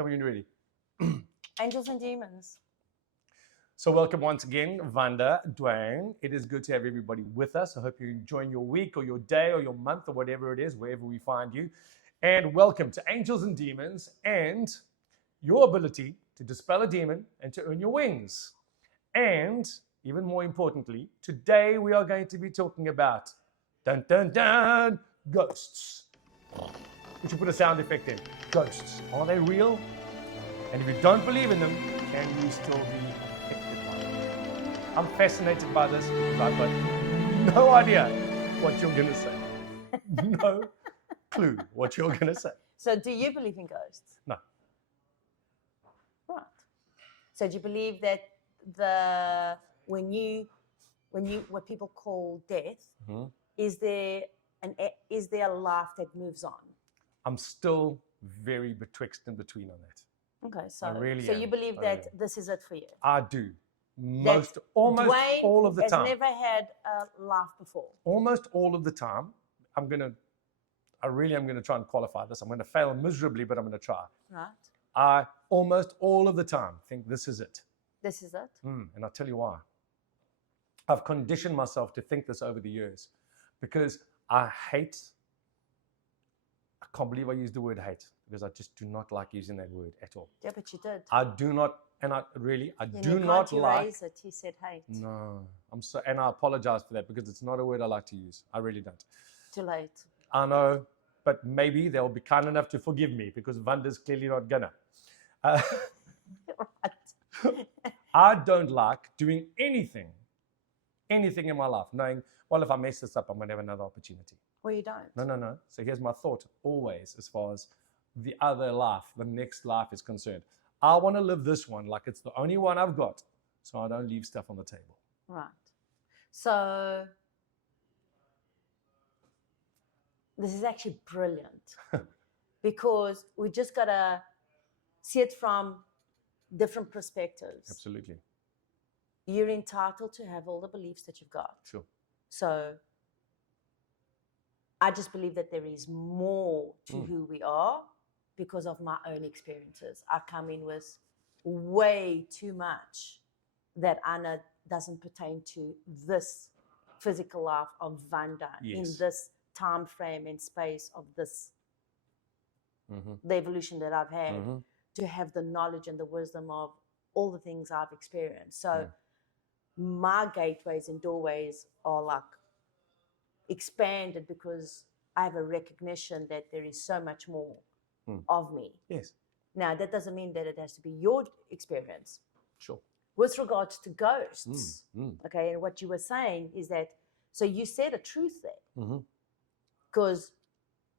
Tell me when you're ready. Angels and demons. So welcome once again, Vanda, Duane. It is good to have everybody with us. I hope you're enjoying your week or your day or your month or whatever it is, wherever we find you. And welcome to Angels and Demons and your ability to dispel a demon and to earn your wings. And even more importantly, today we are going to be talking about dun dun dun ghosts. We should put a sound effect in. Ghosts. Are they real? And if you don't believe in them, can you still be affected by them? I'm fascinated by this because I've got no idea what you're going to say. No clue what you're going to say. So do you believe in ghosts? No. Right. So do you believe that what people call death, is there a life that moves on? I'm still very betwixt and between on that. Okay, so you believe that this is it for you? I do. Almost Duane all of the time. has never had a laugh before. Almost all of the time. I'm gonna try and qualify this. I'm gonna fail miserably, but I'm gonna try. Right. I almost all of the time think this is it. This is it. And I'll tell you why. I've conditioned myself to think this over the years because I can't believe I used the word hate because I just do not like using that word at all. Yeah, but you did. I do not, and I do you not can't like. erase it. He said hate. No, and I apologize for that because it's not a word I like to use. I really don't. Too late. I know, but maybe they'll be kind enough to forgive me because Vanda's clearly not gonna. Right. I don't like doing anything in my life, knowing, well, if I mess this up, I'm gonna have another opportunity. Well, you don't. No. So here's my thought always as far as the other life, the next life is concerned. I want to live this one like it's the only one I've got, so I don't leave stuff on the table. Right. So this is actually brilliant because we just got to see it from different perspectives. Absolutely. You're entitled to have all the beliefs that you've got. Sure. So I just believe that there is more to who we are because of my own experiences. I come in with way too much that I know doesn't pertain to this physical life of Vanda in this time frame and space of this, the evolution that I've had, to have the knowledge and the wisdom of all the things I've experienced. So my gateways and doorways are like expanded because I have a recognition that there is so much more of me. Yes. Now, that doesn't mean that it has to be your experience. Sure. With regards to ghosts, okay, and what you were saying is that, so you said a truth there, because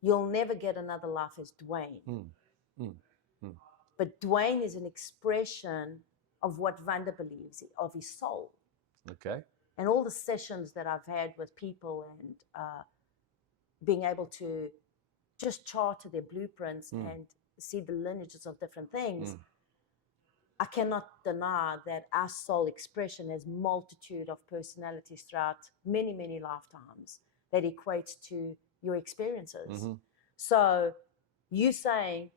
you'll never get another life as Duane. But Duane is an expression of what Vanda believes, of his soul. Okay. And all the sessions that I've had with people and being able to just chart their blueprints and see the lineages of different things, I cannot deny that our soul expression has multitude of personalities throughout many, many lifetimes that equates to your experiences. So you saying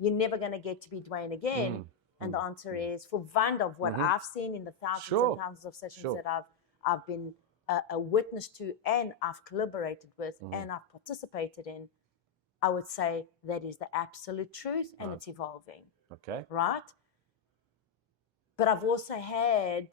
you're never going to get to be Duane again, and the answer is, for Vanda, of what I've seen in the thousands and thousands of sessions that I've been a witness to and I've collaborated with and I've participated in, I would say that is the absolute truth and it's evolving. Okay. Right? But I've also had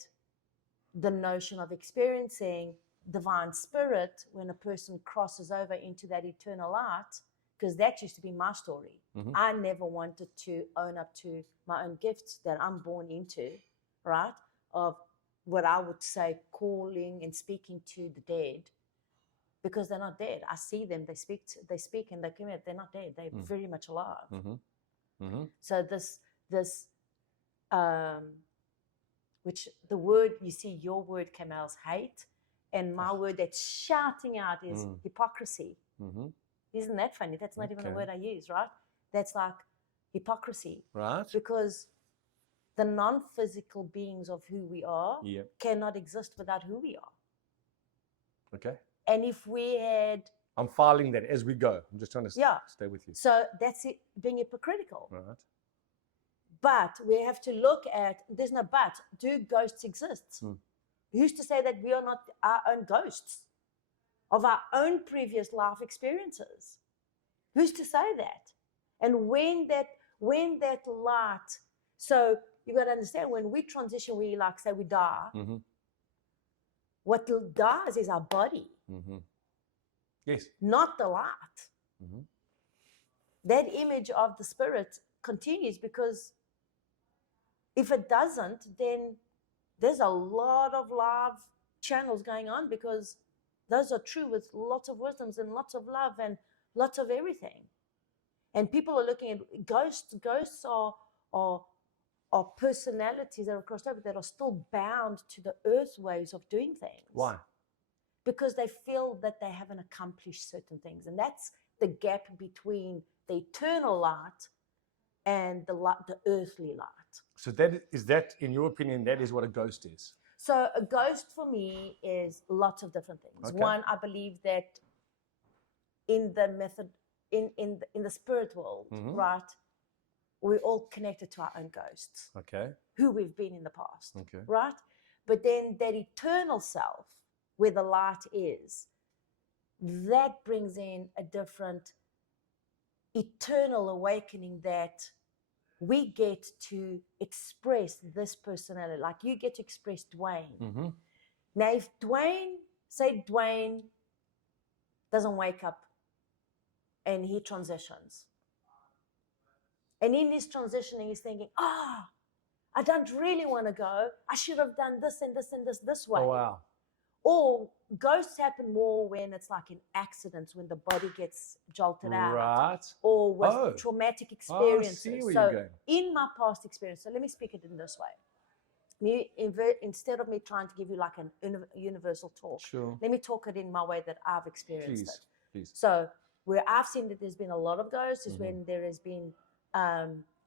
the notion of experiencing divine spirit when a person crosses over into that eternal light, because that used to be my story. I never wanted to own up to my own gifts that I'm born into, right? Of what I would say calling and speaking to the dead, because they're not dead. I see them, they speak and they come out, they're not dead, they're very much alive. So this which the word, you see, your word, Kamal's hate, and my word that's shouting out is hypocrisy. Isn't that funny? That's not even a word I use, right? That's like hypocrisy. Right. Because the non-physical beings of who we are cannot exist without who we are. Okay. And if we had... I'm filing that as we go. I'm just trying to stay with you. So that's it, being hypocritical. Right. But we have to look at, there's no but, do ghosts exist? Who's to say that we are not our own ghosts of our own previous life experiences? Who's to say that? And when that light, so you got to understand, when we transition, we like say we die, what dies is our body. Yes. Not the light. That image of the spirit continues, because if it doesn't, then there's a lot of live channels going on, because those are true with lots of wisdoms and lots of love and lots of everything. And people are looking at ghosts. Ghosts are personalities that are crossed over, that are still bound to the earth ways of doing things. Why? Because they feel that they haven't accomplished certain things. And that's the gap between the eternal light and the earthly light. So is that, in your opinion, that is what a ghost is? So a ghost for me is lots of different things. Okay. One, I believe that in the method, in the spirit world, right, we're all connected to our own ghosts. Okay. Who we've been in the past. Okay. Right? But then that eternal self, where the light is, that brings in a different eternal awakening, that we get to express this personality. Like you get to express Duane. Now, if Duane doesn't wake up and he transitions, and in his transitioning, he's thinking, I don't really want to go. I should have done this and this and this way. Oh, wow. Or ghosts happen more when it's like in accidents, when the body gets jolted out. Right. Or with traumatic experiences. I see where so you're going. in my past experience, so let me speak it in this way. Instead of me trying to give you like a universal talk, Sure. let me talk it in my way that I've experienced it. Please. So where I've seen that there's been a lot of ghosts is when there has been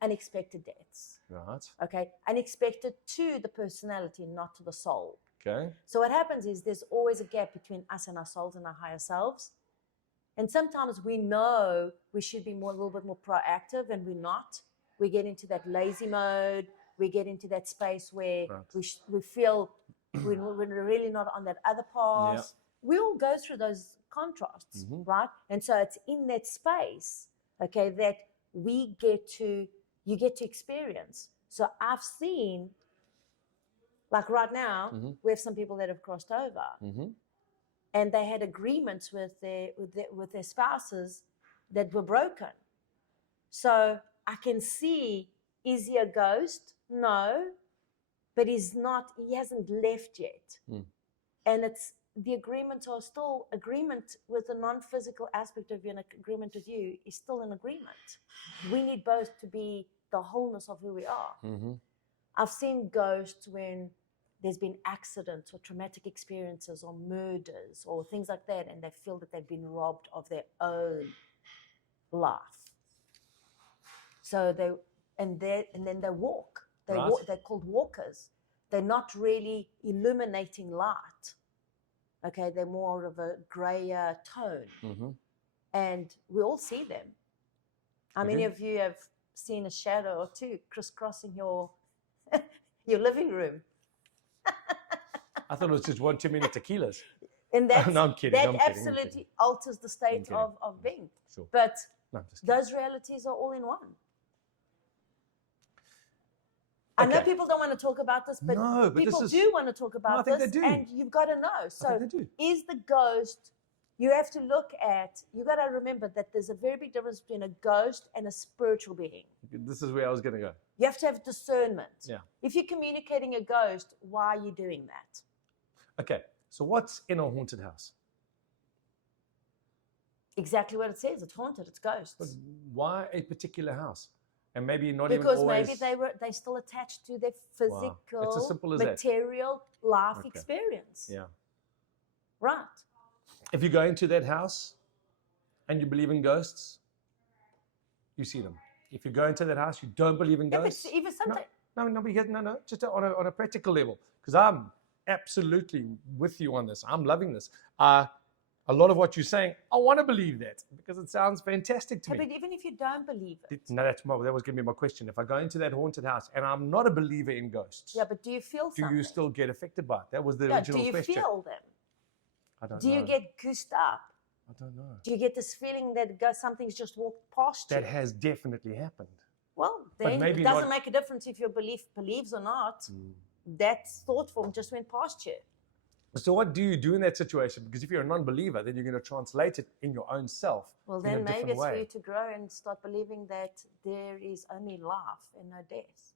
unexpected deaths. Right. Okay. Unexpected to the personality, not to the soul. Okay. So what happens is there's always a gap between us and our souls and our higher selves. And sometimes we know we should be a little bit more proactive, and we're not. We get into that lazy mode. We get into that space where we feel we're really not on that other path. Yeah. We all go through those contrasts, right? And so it's in that space, okay, that you get to experience. So I've seen, like right now, we have some people that have crossed over, and they had agreements with their spouses that were broken. So I can see, is he a ghost? No, but he hasn't left yet. And the agreements are still agreement with the non-physical aspect of an agreement with you is still an agreement. We need both to be the wholeness of who we are. I've seen ghosts when there's been accidents or traumatic experiences or murders or things like that, and they feel that they've been robbed of their own life. So then they walk. They're called walkers. They're not really illuminating light. Okay, they're more of a grayer tone. And we all see them. How many of you have seen a shadow or two crisscrossing your living room? I thought it was just 1 too many tequilas. And that's, no, I'm kidding. that absolutely alters the state of being. Sure. But no, those realities are all in one. I know people don't want to talk about this, but, people do want to talk about this. They do. And you've got to know. So is the ghost, you have to look at, you got to remember that there's a very big difference between a ghost and a spiritual being. This is where I was going to go. You have to have discernment. Yeah. If you're communicating a ghost, why are you doing that? Okay, so what's in a haunted house? Exactly what it says. It's haunted. It's ghosts. But why a particular house? And maybe not because even always... maybe they still attached to their physical, It's as simple as material life experience. Yeah. Right. If you go into that house and you believe in ghosts, you see them. If you go into that house, you don't believe in ghosts. But even sometimes... No, just on a practical level. Because I'm absolutely with you on this. I'm loving this. I a lot of what you're saying, I want to believe that because it sounds fantastic to Hey, me. but even if you don't believe it. No, that was going to be my question. If I go into that haunted house and I'm not a believer in ghosts, Yeah, but do you feel do something? you still get affected by it? That was the Yeah, original do you question. feel them? I don't Do know. you get goosed up? I don't know. Do you get this feeling that something's just walked past That you? has definitely happened. Well, But then maybe it doesn't not- make a difference if your belief believes or not. That thought form just went past you. So what do you do in that situation? Because if you're a non-believer, then you're going to translate it in your own self. Well, in a then maybe different it's for way. you to grow and start believing that there is only life and no death.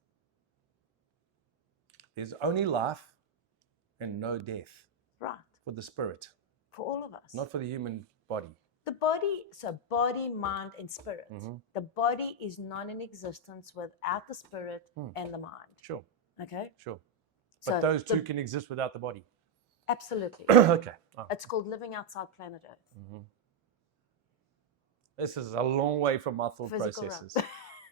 There's only life and no death Right. for the spirit, For all of us. not for the human body. The body, so body, mind, and spirit. Mhm. The body is not in existence without the spirit and the mind. Sure, Okay? sure. So But those two the- can exist without the body. Absolutely. Okay. Oh. It's called living outside planet Earth. This is a long way from my thought Physical processes. realm.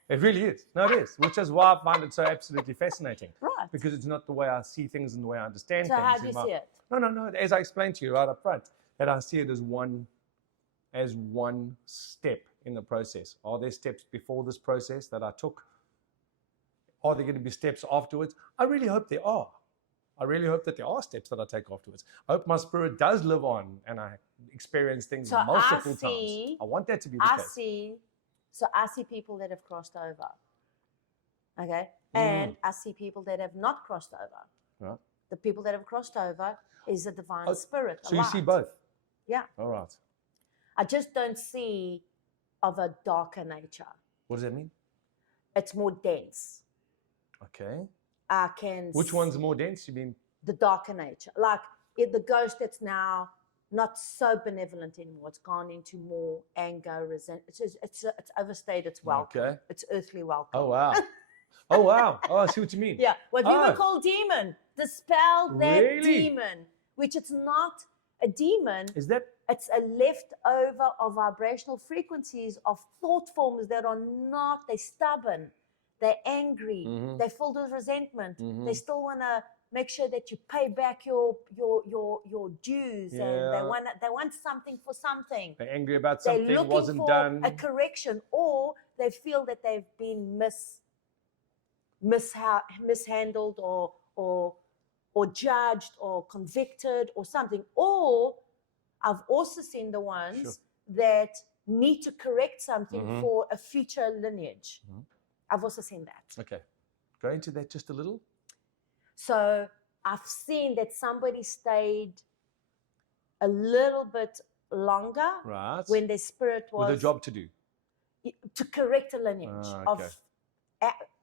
It really is. No, it is. Which is why I find it so absolutely fascinating. Right. Because it's not the way I see things and the way I understand So things. how do you see it? No. As I explained to you right up front, that I see it as one step in the process. Are there steps before this process that I took? Are there going to be steps afterwards? I really hope there are. I really hope that there are steps that I take afterwards. I hope my spirit does live on and I experience things So multiple times. I want that to be the case. I see people that have crossed over. Okay? And I see people that have not crossed over. Right. The people that have crossed over is the divine spirit. So you see both? Yeah. All right. I just don't see of a darker nature. What does that mean? It's more dense. Okay. I can Which one's more dense? You mean? The darker nature. Like the ghost that's now not so benevolent anymore. It's gone into more anger, resentment. It's overstayed its welcome. Okay. It's earthly welcome. Oh, wow. Oh, wow. Oh, I see what you mean. Yeah. What we Oh. would call demon. Dispel that Really? demon, which it's not a demon. Is that? It's a leftover of vibrational frequencies of thought forms that are not, they're stubborn, they're angry, they're filled with resentment. They still want to make sure that you pay back your dues, and they want something for something. They're angry about They're something looking wasn't for done. a correction, or they feel that they've been mishandled or judged or convicted or something. Or I've also seen the ones that need to correct something for a future lineage. I've also seen that. Okay. Go into that just a little. So I've seen that somebody stayed a little bit longer Right. when their spirit was With a job to do. to correct a lineage okay. of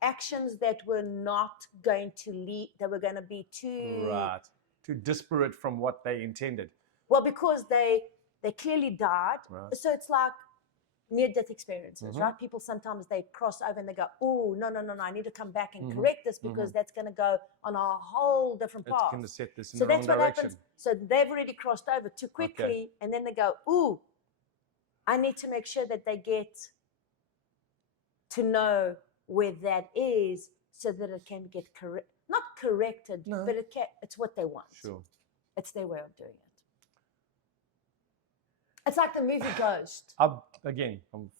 actions that were not going to lead, that were going to be too Right. Too disparate from what they intended. well, because they clearly died. Right. So it's like near-death experiences, right? People sometimes they cross over and they go, oh, no, I need to come back and correct this because that's going to go on a whole different It's path. going to set this in So the wrong that's what direction. happens. So they've already crossed over too quickly, and then they go, ooh, I need to make sure that they get to know where that is so that it can get not corrected, but it's what they want. Sure. It's their way of doing it. It's like the movie Ghost. I'm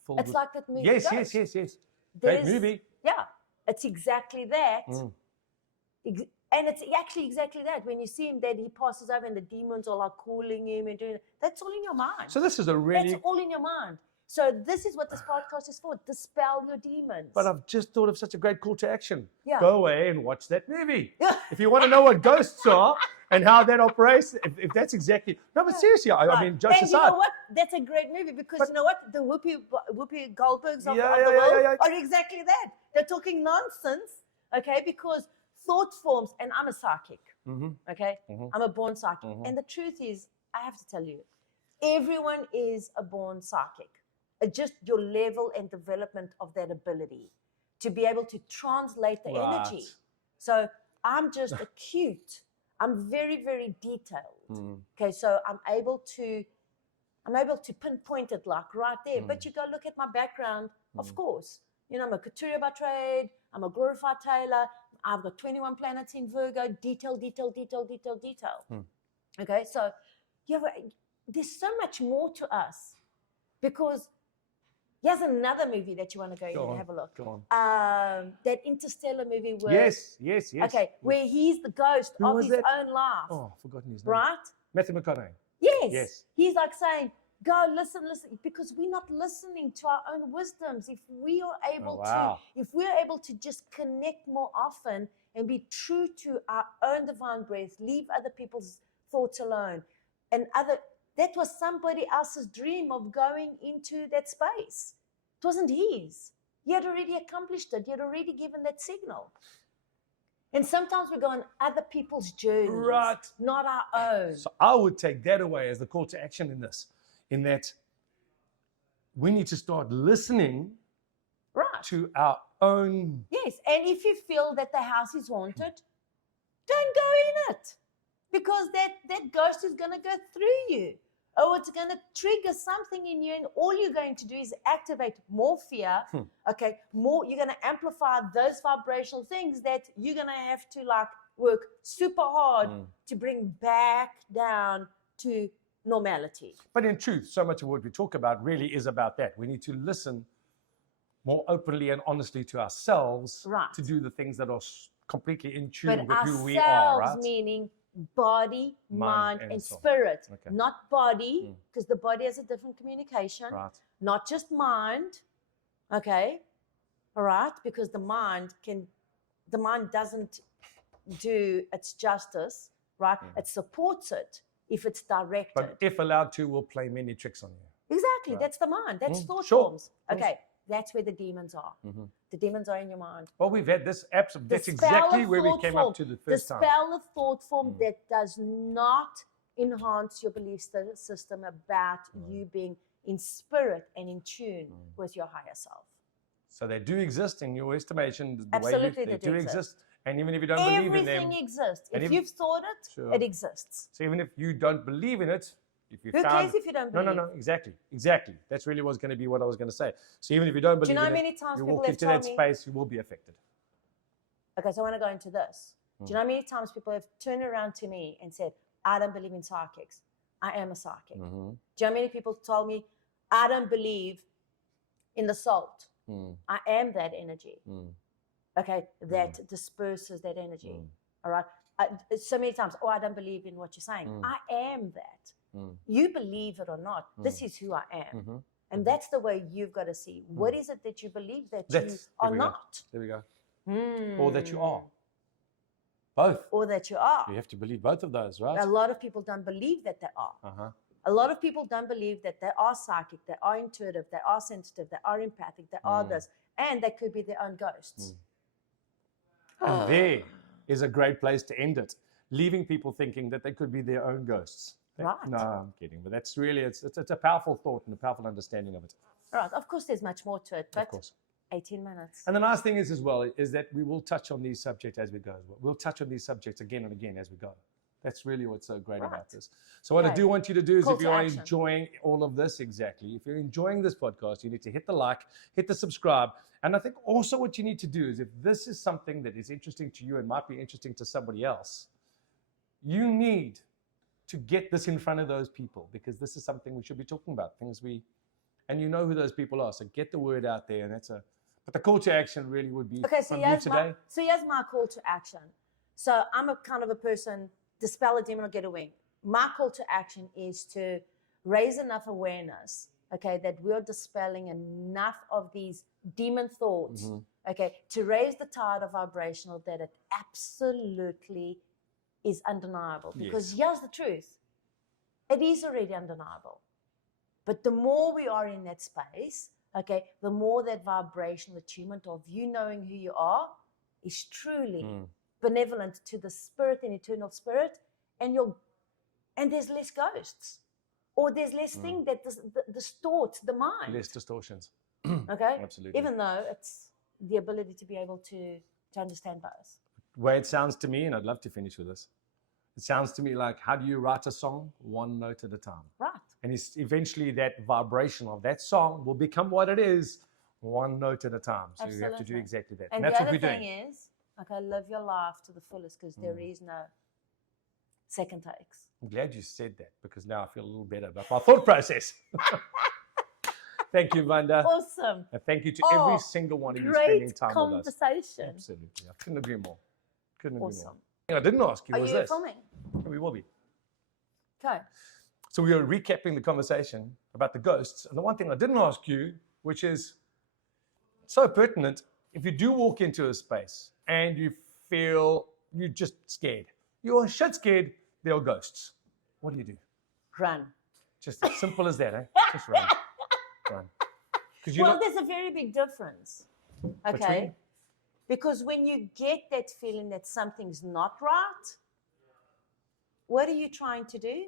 full. It's like that movie Yes. Ghost. Great movie. Yeah, it's exactly that. And it's actually exactly that. When you see him, that he passes over and the demons are like calling him and doing it. That's all in your mind. So this is a really. That's all in your mind. So this is what this podcast is for. Dispel your demons. But I've just thought of such a great call to action. Yeah. Go away and watch that movie. If you want to know what ghosts are and how that operates, if that's exactly. No, but seriously, I mean, jokes and aside. you know what? That's a great movie because you know what? The Whoopi Goldbergs of the world are exactly that. They're talking nonsense, okay? Because thought forms, and I'm a psychic, okay? I'm a born psychic. And the truth is, I have to tell you, everyone is a born psychic. It's just your level and development of that ability to be able to translate the energy. So I'm just acute. I'm very, very detailed. Okay, so I'm able to pinpoint it like right there. But you go look at my background, of course. You know, I'm a couturier by trade. I'm a glorified tailor. I've got 21 planets in Virgo. Detail. Okay, so there's so much more to us, because here's another movie that you want to go in and have a look. Go on. That Interstellar movie with Yes. Okay, where he's the ghost Who of was his that? own life. Oh, I've forgotten his name. Right? Matthew McConaughey. Yes. He's like saying, go listen, because we're not listening to our own wisdoms. If we are able if we're able to just connect more often and be true to our own divine breath, leave other people's thoughts alone, and that was somebody else's dream of going into that space. It wasn't his. He had already accomplished it. He had already given that signal. And sometimes we go on other people's journeys, not our own. So I would take that away as the call to action in this, in that we need to start listening to our own. Yes, and if you feel that the house is haunted, don't go in it, because that ghost is going to go through you. Oh, it's going to trigger something in you, and all you're going to do is activate more fear. Okay, you're going to amplify those vibrational things that you're going to have to work super hard to bring back down to normality. But in truth, so much of what we talk about really is about that. We need to listen more openly and honestly to ourselves to do the things that are completely in tune with who we are, right? Meaning body, mind and spirit. Okay. Not body, because the body has a different communication. Right. Not just mind. Okay. All right. Because the mind doesn't do its justice, right? It supports it if it's directed. But if allowed to, will play many tricks on you. Exactly. Right. That's the mind. That's thought forms. Okay. That's where the demons are. The demons are in your mind. Well, we've had this absolutely. That's exactly where we came up to the first time. The spell of thought form that does not enhance your belief system about you being in spirit and in tune with your higher self. So they do exist in your estimation. Absolutely, they do exist. And even if you don't believe in them. Everything exists. If you've thought it, it exists. So even if you don't believe in it, who cares if you don't believe? No, exactly. That's really what's going to be what I was going to say. So even if you don't believe in it, you walk into that space, you will be affected. Okay, so I want to go into this. Do you know how many times people have turned around to me and said, I don't believe in psychics. I am a psychic. Do you know how many people told me, I don't believe in the salt. I am that energy. Okay, that disperses that energy. All right. So many times, I don't believe in what you're saying. I am that. You believe it or not, this is who I am. And that's the way you've got to see. What is it that you believe that you are not? There we go. Or that you are. Both. Or that you are. You have to believe both of those, right? A lot of people don't believe that they are. A lot of people don't believe that they are psychic, they are intuitive, they are sensitive, they are empathic, they are this. And they could be their own ghosts. And there is a great place to end it. Leaving people thinking that they could be their own ghosts. Right. No, I'm kidding. But that's really, it's a powerful thought and a powerful understanding of it. Right. Of course, there's much more to it, but 18 minutes. And the nice thing is as well, is that we will touch on these subjects as we go as well. We'll touch on these subjects again and again as we go. That's really what's so great about this. So what I do want you to do is if you are enjoying all of this, if you're enjoying this podcast, you need to hit the like, hit the subscribe. And I think also what you need to do is if this is something that is interesting to you and might be interesting to somebody else, you need to get this in front of those people, because this is something we should be talking about, and you know who those people are. So get the word out there, and but the call to action really would be from you today. So here's my call to action. So I'm a kind of a person, dispel a demon or get a wing. My call to action is to raise enough awareness, okay, that we're dispelling enough of these demon thoughts, okay, to raise the tide of vibrational that it absolutely is undeniable. Because here's the truth. It is already undeniable. But the more we are in that space, okay, the more that vibrational attunement of you knowing who you are is truly benevolent to the spirit and eternal spirit, and there's less ghosts, or there's less thing that distorts the mind. Less distortions. Okay? Absolutely. Even though it's the ability to be able to understand both. The way it sounds to me, and I'd love to finish with this, it sounds to me like, how do you write a song? One note at a time. Right. And eventually that vibration of that song will become what it is, one note at a time. So you have to do exactly that. And that's the what other we're doing. thing is, okay, live your life to the fullest, because there is no second takes. I'm glad you said that because now I feel a little better about my thought process. Thank you, Vanda. Awesome. And thank you to every single one of you spending time with us. Great conversation. Absolutely. I couldn't agree more. Couldn't agree more. Awesome. I didn't ask you Are was you this. filming? We will be. Okay. So we were recapping the conversation about the ghosts. And the one thing I didn't ask you, which is so pertinent, if you do walk into a space and you feel you're just scared, you're shit scared, there are ghosts. What do? Run. Just as simple as that, eh? Just run. Run. Well, there's a very big difference. Okay. Between? Because when you get that feeling that something's not right, what are you trying to do?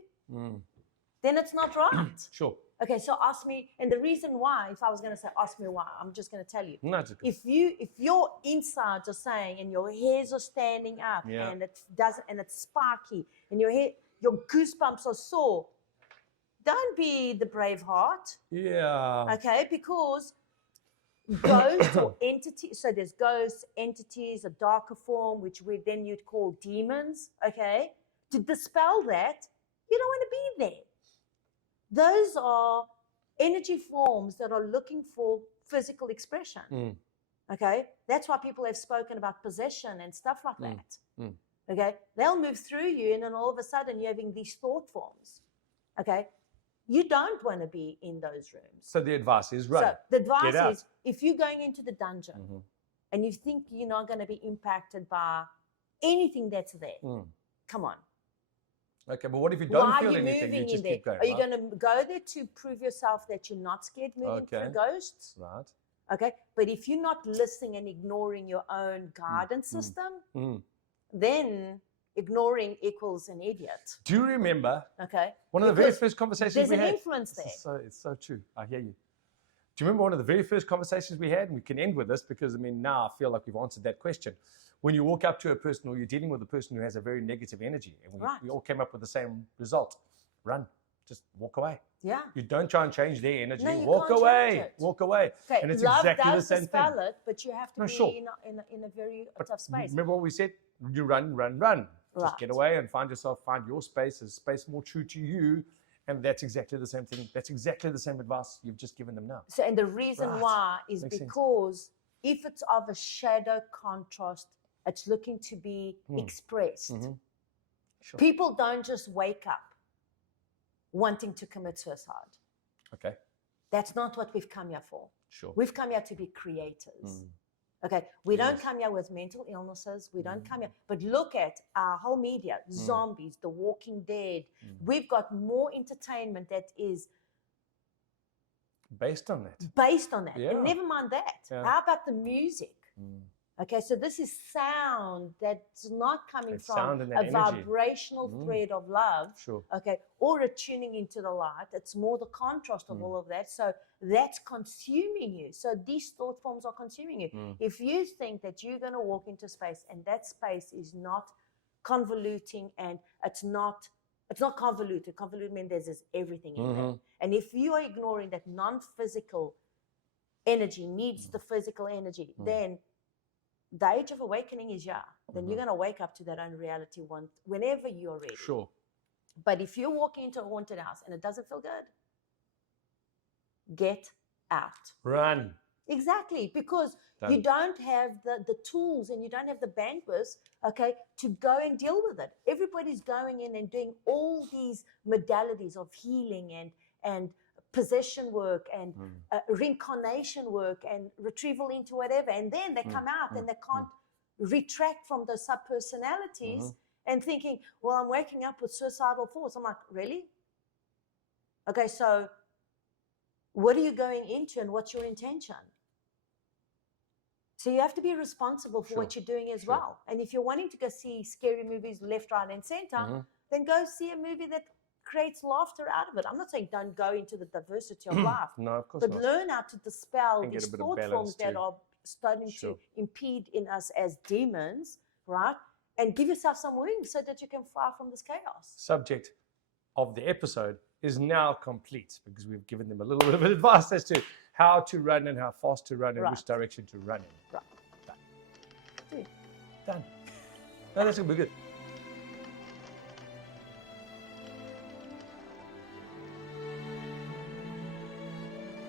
Then it's not right. Sure. Okay, so ask me, and the reason why, if I was going to say, ask me why, I'm just going to tell you. No, it's okay. If your insides are saying, and your hairs are standing up, and it doesn't, and it's sparky, and your goosebumps are sore, don't be the brave heart. Yeah. Okay, because ghosts or entities, so there's ghosts, entities, a darker form, which then you'd call demons, okay? To dispel that, you don't want to be there. Those are energy forms that are looking for physical expression. Okay? That's why people have spoken about possession and stuff like that. Okay? They'll move through you, and then all of a sudden you're having these thought forms. Okay? You don't want to be in those rooms. So the advice is run. So the advice is, if you're going into the dungeon and you think you're not going to be impacted by anything that's there, come on. Okay, but what if you don't feel anything? Why are you moving in there? Keep going, are you going to go there to prove yourself that you're not scared moving through ghosts? Right. Okay, but if you're not listening and ignoring your own guidance system, then ignoring equals an idiot. Do you remember? Okay. One of the very first conversations we had. There's an influence there. It's so true. I hear you. Do you remember one of the very first conversations we had? And we can end with this because, I mean, now I feel like we've answered that question. When you walk up to a person or you're dealing with a person who has a very negative energy, and we all came up with the same result. Run. Just walk away. Yeah. You don't try and change their energy. No, you walk can't away. change it. Walk away. Okay. And it's Love exactly the does same dispel thing. it, but you have to be in a very tough space. Remember what we said? You run, run, run. Right. Just get away and find your space, a space more true to you. And that's exactly the same thing. That's exactly the same advice you've just given them now. So, and the reason why is Makes because if it's of a shadow contrast, it's looking to be expressed. Sure. People don't just wake up wanting to commit suicide. Okay. That's not what we've come here for. Sure. We've come here to be creators. Okay, we don't come here with mental illnesses. We don't come here. But look at our whole media, zombies, The Walking Dead. We've got more entertainment that is based on that. Yeah. And never mind that. Yeah. How about the music? Okay, so this is sound that's not coming from a vibrational thread of love, okay, or a tuning into the light. It's more the contrast of all of that. So that's consuming you. So these thought forms are consuming you. If you think that you're going to walk into space and that space is not convoluting and it's not convoluted. Convoluted means there's everything in there. And if you are ignoring that non-physical energy needs the physical energy, then the age of awakening is then you're going to wake up to that own reality whenever you're ready. Sure. But if you're walking into a haunted house and it doesn't feel good, get out. Run. Exactly, because you don't have the tools and you don't have the bandwidth, okay, to go and deal with it. Everybody's going in and doing all these modalities of healing and possession work and reincarnation work and retrieval into whatever, and then they come out and they can't retract from those sub-personalities and thinking, well, I'm waking up with suicidal thoughts. I'm like, really? Okay, so what are you going into and what's your intention? So you have to be responsible for what you're doing as well. And if you're wanting to go see scary movies left, right, and center, then go see a movie that creates laughter out of it. I'm not saying don't go into the diversity of life. No, of course but not. learn how to dispel And these get a bit of thought balance forms that too. are starting to impede in us as demons, right? And give yourself some wings so that you can fly from this chaos. Subject of the episode is now complete because we've given them a little bit of advice as to how to run and how fast to run and which direction to run in. Right. Done. No, that's going to be good.